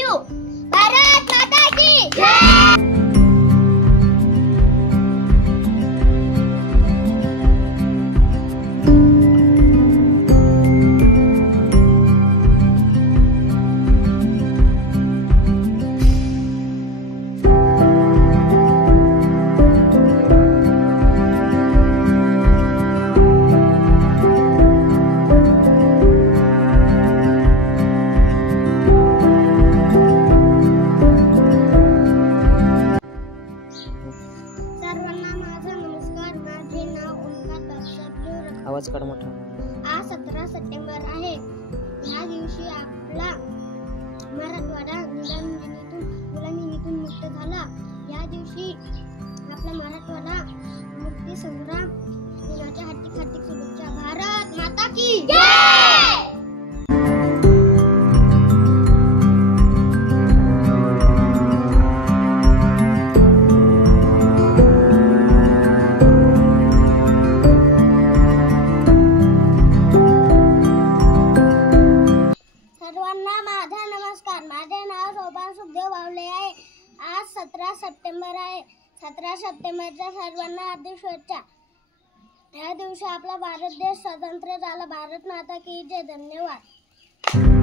You. Bharat माता की जय। आवाज काढ मोठा। आज 17 सप्टेंबर आहे। या दिवशी आपला मराठवाडा गुलामीतून मुक्त झाला। या दिवशी आपला मराठवाडा मुक्ती संग्राम दिनाच्या हार्दिक शुभेच्छा। भारत माता की जय। सर्वांना माझा नमस्कार। माझे नाव शोभा सुखदेव बावले आहे। आज 17 सप्टेंबर आहे। 17 सप्टेंबरच्या सर्वांना हार्दिक शुभेच्छा। या दिवशी आपला भारत देश स्वतंत्र झाला। भारत माता की जय। धन्यवाद।